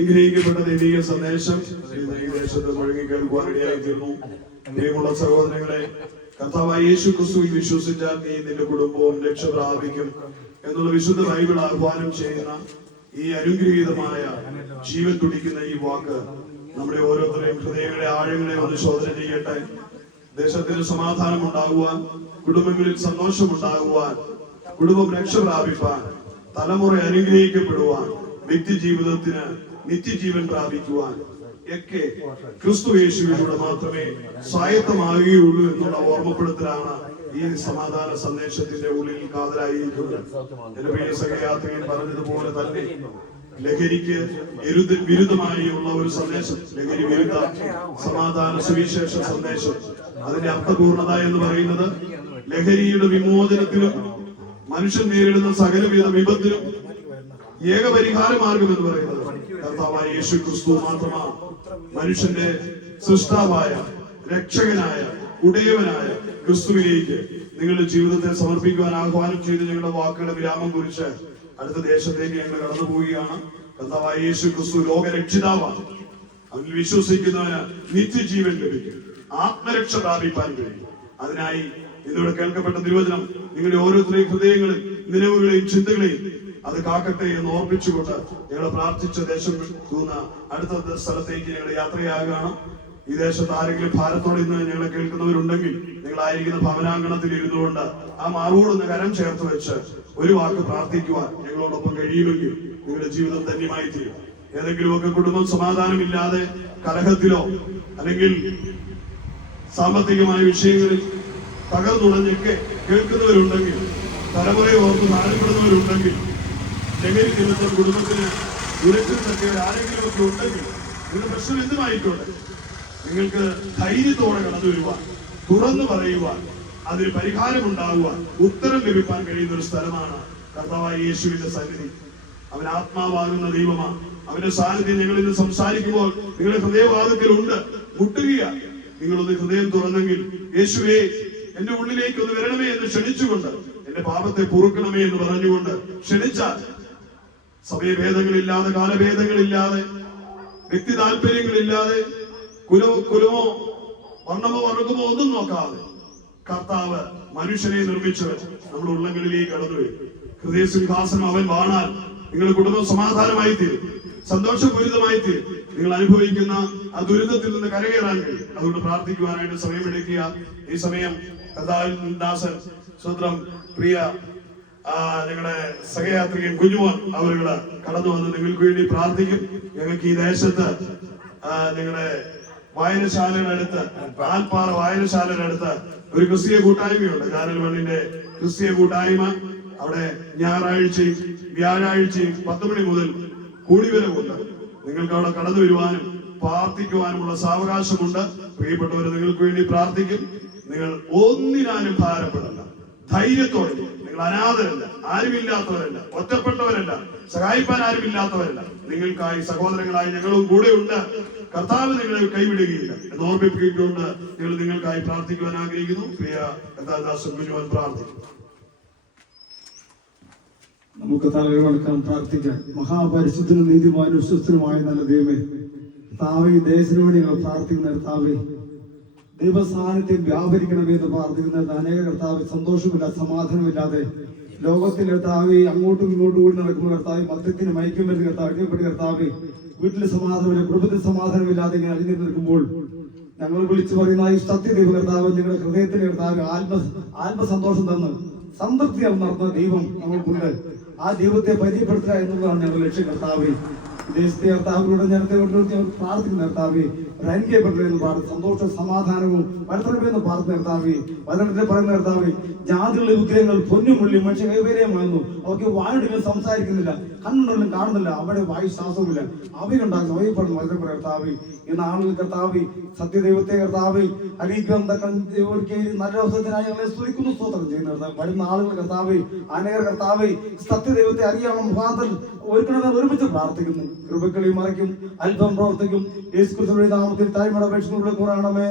അനുഗ്രഹിക്കപ്പെട്ട ദൈവിക സന്ദേശം ഈ ദേശത്ത് മുഴങ്ങി കേൾക്കുവാൻ ഇടയായിത്തീർന്നു. പ്രിയമുള്ള സഹോദരങ്ങളെ, കർത്താവായ യേശു ക്രിസ്തുവിൽ വിശ്വസിച്ചാൽ നീ നിന്റെ കുടുംബവും രക്ഷ പ്രാപിക്കും എന്നുള്ള വിശുദ്ധ ബൈബിൾ ആഹ്വാനം ചെയ്യുന്ന ഈ അനുഗ്രഹീതമായ ജീവൻ തുടിക്കുന്ന ഈ വാക്ക് നമ്മുടെ ഓരോരുത്തരെയും ഹൃദയങ്ങളെ ആഴങ്ങളെ ഒന്ന് ശോധന ചെയ്യട്ടെ. ദേശത്തിന് സമാധാനം ഉണ്ടാകുവാൻ, കുടുംബങ്ങളിൽ സന്തോഷം ഉണ്ടാകുവാൻ, കുടുംബം രക്ഷ പ്രാപിപ്പാൻ, തലമുറ അനുഗ്രഹിക്കപ്പെടുവാൻ, വ്യക്തി ജീവിതത്തിന് നിത്യജീവൻ പ്രാപിക്കുവാൻ ഒക്കെ ക്രിസ്തു യേശുവിലൂടെ മാത്രമേ സ്വായത്തമാകുകയുള്ളൂ എന്നുള്ള ഓർമ്മപ്പെടുത്തലാണ് ഈ സമാധാന സന്ദേശത്തിന്റെ ഉള്ളിൽ കാതലായിരിക്കുന്നത്. എന്റെ പ്രിയ സഹയാത്രികൻ പറഞ്ഞതുപോലെ തന്നെ ലഹരിക്ക് വിരുദ്ധമായുള്ള ഒരു സന്ദേശം, ലഹരി വിരുദ്ധ സമാധാന സുവിശേഷ സന്ദേശം, അതിന്റെ അർത്ഥപൂർണത എന്ന് പറയുന്നത് ലഹരിയുടെ വിമോചനത്തിനും മനുഷ്യൻ നേരിടുന്ന സകലവിധ വിപത്തിനും ഏക പരിഹാര മാർഗം എന്ന് പറയുന്നത് കർത്താവായ യേശു ക്രിസ്തു മാത്രമാണ്. മനുഷ്യന്റെ സൃഷ്ടാവായ, രക്ഷകനായ, ഉടയവനായ ക്രിസ്തുവിലേക്ക് നിങ്ങളുടെ ജീവിതത്തെ സമർപ്പിക്കുവാൻ ആഹ്വാനം ചെയ്ത് ഞങ്ങളുടെ വാക്കുകളുടെ വിരാമം കുറിച്ച് അടുത്ത ദേശത്തേക്ക് ഞങ്ങൾ കടന്നു പോവുകയാണ്. കർത്താവായ യേശു ക്രിസ്തു ലോകരക്ഷിതാവാണ്. അതിൽ വിശ്വസിക്കുന്നവന് നിത്യജീവൻ ലഭിക്കും, ആത്മരക്ഷ പ്രാപിപ്പാൻ കഴിയും. അതിനായി ഇതിലൂടെ കേൾക്കപ്പെട്ട തിരുവചനം നിങ്ങളുടെ ഓരോരുത്തരെയും ഹൃദയങ്ങളിൽ, നിലവുകളെയും ചിന്തകളെയും അത് കാക്കട്ടെ എന്ന് ഓർപ്പിച്ചുകൊണ്ട് ഞങ്ങൾ പ്രാർത്ഥിച്ച ദേശം പോകുന്ന അടുത്ത സ്ഥലത്തേക്ക് ഞങ്ങൾ യാത്രയാകുകയാണ്. ഈ ദേശത്ത് ആരെങ്കിലും ഭാരത്തോടെ ഇന്ന് ഞങ്ങളെ കേൾക്കുന്നവരുണ്ടെങ്കിൽ നിങ്ങളായിരിക്കുന്ന ഭവനാങ്കണത്തിൽ ഇരുന്നുകൊണ്ട് ആ മാറോടൊന്ന് കരം ചേർത്ത് വെച്ച് ഒരു വാക്ക് പ്രാർത്ഥിക്കുവാൻ ഞങ്ങളോടൊപ്പം കഴിയുമെങ്കിൽ നിങ്ങളുടെ ജീവിതം ധന്യമായി തീരും. ഏതെങ്കിലുമൊക്കെ കുടുംബം സമാധാനമില്ലാതെ കലഹത്തിലോ അല്ലെങ്കിൽ സാമ്പത്തികമായ വിഷയങ്ങളിൽ തകർന്നുടഞ്ഞൊക്കെ കേൾക്കുന്നവരുണ്ടെങ്കിൽ, തലമുറയെ ഓർത്ത് താഴെപ്പെടുന്നവരുണ്ടെങ്കിൽ, ലഹരി നിമിത്തം കുടുംബത്തിന് ഉരച്ചിട്ടൊക്കെ ആരെങ്കിലും ഒക്കെ ഉണ്ടെങ്കിൽ നിങ്ങളുടെ പ്രശ്നം എന്തുമായിക്കോട്ടെ, നിങ്ങൾക്ക് ധൈര്യത്തോടെ കടന്നു വരുവാൻ, തുറന്നു പറയുവാൻ, അതിന് പരിഹാരം ഉണ്ടാകുവാൻ, ഉത്തരം ലഭിക്കാൻ കഴിയുന്ന ഒരു സ്ഥലമാണ് കർത്താവായ യേശുവിന്റെ സന്നിധി. അവൻ ആത്മാവാകുന്ന ദൈവമാണ്. അവന്റെ സാന്നിധ്യം ഞങ്ങൾ ഇന്ന് സംസാരിക്കുമ്പോൾ നിങ്ങളുടെ ഹൃദയവാദത്തിലുണ്ട്. മുട്ടുകയ നിങ്ങളൊന്ന് ഹൃദയം തുറന്നെങ്കിൽ, യേശുവേ എന്റെ ഉള്ളിലേക്ക് ഒന്ന് വരണമേ എന്ന് ക്ഷണിച്ചുകൊണ്ട്, എന്റെ പാപത്തെ പൊറുക്കണമേ എന്ന് പറഞ്ഞുകൊണ്ട് ക്ഷണിച്ചാൽ, സമയഭേദങ്ങളില്ലാതെ, കാലഭേദങ്ങളില്ലാതെ, വ്യക്തി താല്പര്യങ്ങളില്ലാതെ, കുലമോ വർണ്ണമോ വർഗമോ ഒന്നും നോക്കാതെ കർത്താവ് മനുഷ്യനെ നിർമ്മിച്ചവൻ നമ്മുടെ ഉള്ളങ്ങളിലേക്ക് കടന്നു വരും. ഹൃദയ സിംഹാസനം അവൻ വാണാൽ നിങ്ങളുടെ കുടുംബം സമാധാനമായി തീരും, സന്തോഷപൂരിതമായി തീരും. നിങ്ങൾ അനുഭവിക്കുന്ന ആ ദുരിതത്തിൽ നിന്ന് കരകയറാൻ കഴിയും. അതുകൊണ്ട് പ്രാർത്ഥിക്കുവാനായിട്ട് സമയമെടുക്കുക. ഈ സമയം കഥാദാസൻ സ്വന്തം പ്രിയ ഞങ്ങളുടെ സഹയാത്രികൻ കുഞ്ഞുമോൻ അവരുകള് കടന്നു വന്ന് നിങ്ങൾക്ക് വേണ്ടി പ്രാർത്ഥിക്കും. ഞങ്ങൾക്ക് ഈ ദേശത്ത് ഞങ്ങളുടെ വായനശാലയുടെ അടുത്ത്, ആൽപ്പാറ വായനശാലയുടെ അടുത്ത് ഒരു ക്രിസ്തീയ കൂട്ടായ്മയുണ്ട്. കാനൽമണ്ണിന്റെ ക്രിസ്തീയ കൂട്ടായ്മ. അവിടെ ഞായറാഴ്ചയും വ്യാഴാഴ്ചയും 10 മണി മുതൽ കൂടിവരവുണ്ട്. നിങ്ങൾക്ക് അവിടെ കടന്നു വരുവാനും പ്രാർത്ഥിക്കുവാനുമുള്ള സാവകാശമുണ്ട്. പ്രിയപ്പെട്ടവർ നിങ്ങൾക്ക് വേണ്ടി പ്രാർത്ഥിക്കും. നിങ്ങൾ ഒന്നിനാലും ഭാരപ്പെടണ്ട, ധൈര്യത്തോടെ. നിങ്ങൾ അനാഥരല്ല, ആരുമില്ലാത്തവരല്ല, ഒറ്റപ്പെട്ടവരല്ല, സഹായിപ്പാൻ ആരുമില്ലാത്തവരല്ല. നിങ്ങൾക്കായി സഹോദരങ്ങളായി ഞങ്ങളും കൂടെ ഉണ്ട്. കർത്താവ് നിങ്ങളെ കൈവിടുകയില്ല എന്ന് ഓർമ്മിപ്പിച്ചുകൊണ്ട് ഞങ്ങൾ നിങ്ങൾക്കായി പ്രാർത്ഥിക്കുവാൻ ആഗ്രഹിക്കുന്നു. പ്രിയ കഥാദാസൻ മുഴുവൻ പ്രാർത്ഥിക്കും. നമുക്ക് തലകളെടുക്കാൻ പ്രാർത്ഥിക്കാം. മഹാപരിശുദ്ധനും നീതിമാനും വിശ്വസ്തനുമായ നല്ല ദൈവമേ, കർത്താവേ, ഈ ദേശത്തിന് വേണ്ടി ഞങ്ങൾ പ്രാർത്ഥിക്കുന്ന കർത്താവേ, ദൈവസാന്നിധ്യം വ്യാപരിക്കണമേ എന്ന് പ്രാർത്ഥിക്കുന്നത് അനേക കർത്താവ് സന്തോഷമില്ല, സമാധാനമില്ലാതെ ലോകത്തിൽ കർത്താവെ അങ്ങോട്ടും ഇങ്ങോട്ടും കൂടി നടക്കുന്ന കർത്താവ്, മദ്യത്തിന് മയക്കം വരുന്ന കർത്താവ്, അടിമപ്പെട്ട കർത്താവ്, വീട്ടിൽ സമാധാനമില്ല, കുടുംബത്തിൽ സമാധാനമില്ലാതെ ഇങ്ങനെ അഴിഞ്ഞു നിൽക്കുമ്പോൾ ഞങ്ങൾ വിളിച്ചു പറയുന്ന ഈ സത്യദൈവ കർത്താവ്, നിങ്ങളുടെ ഹൃദയത്തിന് കർത്താവ് ആത്മസന്തോഷം തന്ന് സംതൃപ്തി നടത്തുന്ന ദൈവം നമ്മൾക്കുണ്ട്. ആ ദൈവത്തെ പരിചയപ്പെടുത്തുക എന്നുള്ളതാണ് ഞങ്ങളുടെ ലക്ഷ്യം. കർത്താവ്, ദേശത്തെ കർത്താവിലൂടെ നേരത്തെ പ്രാർത്ഥിക്കുന്ന കർത്താവ്, അനുഗ്രഹപ്പെട്ടതെന്ന് പാടും സന്തോഷവും സമാധാനവും വളർത്തണമെന്ന് പ്രാർത്ഥന കർത്താവ്. വചനത്തിൽ പറയുന്ന കർത്താവ്, ജാതികളുടെ വിഗ്രഹങ്ങൾ പൊന്നും മുള്ളിയും മനുഷ്യ കൈവേരമാകുന്നു. അവർക്ക് വായുണ്ടെങ്കിലും സംസാരിക്കുന്നില്ല, കണ്ണുണ്ടെങ്കിലും കാണുന്നില്ല, അവിടെ വായുശ്വാസവുമില്ല, അവയുണ്ടാകുന്നു, അവയപ്പെടുന്നു. വചനം കർത്താവ്, ഇന്ന് ആളുകൾ കർത്താവ് സത്യദൈവത്തെ കർത്താവ് അറിയിക്കാൻ നല്ല അവസരത്തിനായി ഞങ്ങളെ സ്തുതിക്കുന്നു, സ്തോത്രം ചെയ്യുന്ന കർത്താവ്. വരുന്ന ആളുകൾ കർത്താവ്, അനേകർ കർത്താവ് സത്യദൈവത്തെ അറിയാനുള്ള മുഖാന്തരം ഒരുക്കണമെന്ന് ഒരുമിച്ച് പ്രാർത്ഥിക്കുന്നു. കൃപക്കളി മറയ്ക്കും, അല്പം പ്രവർത്തിക്കും. യേശുക്രിസ്തുവിന്റെ നാമത്തിൽ താഴ്മയുടെ അപേക്ഷ കൂറണമേ.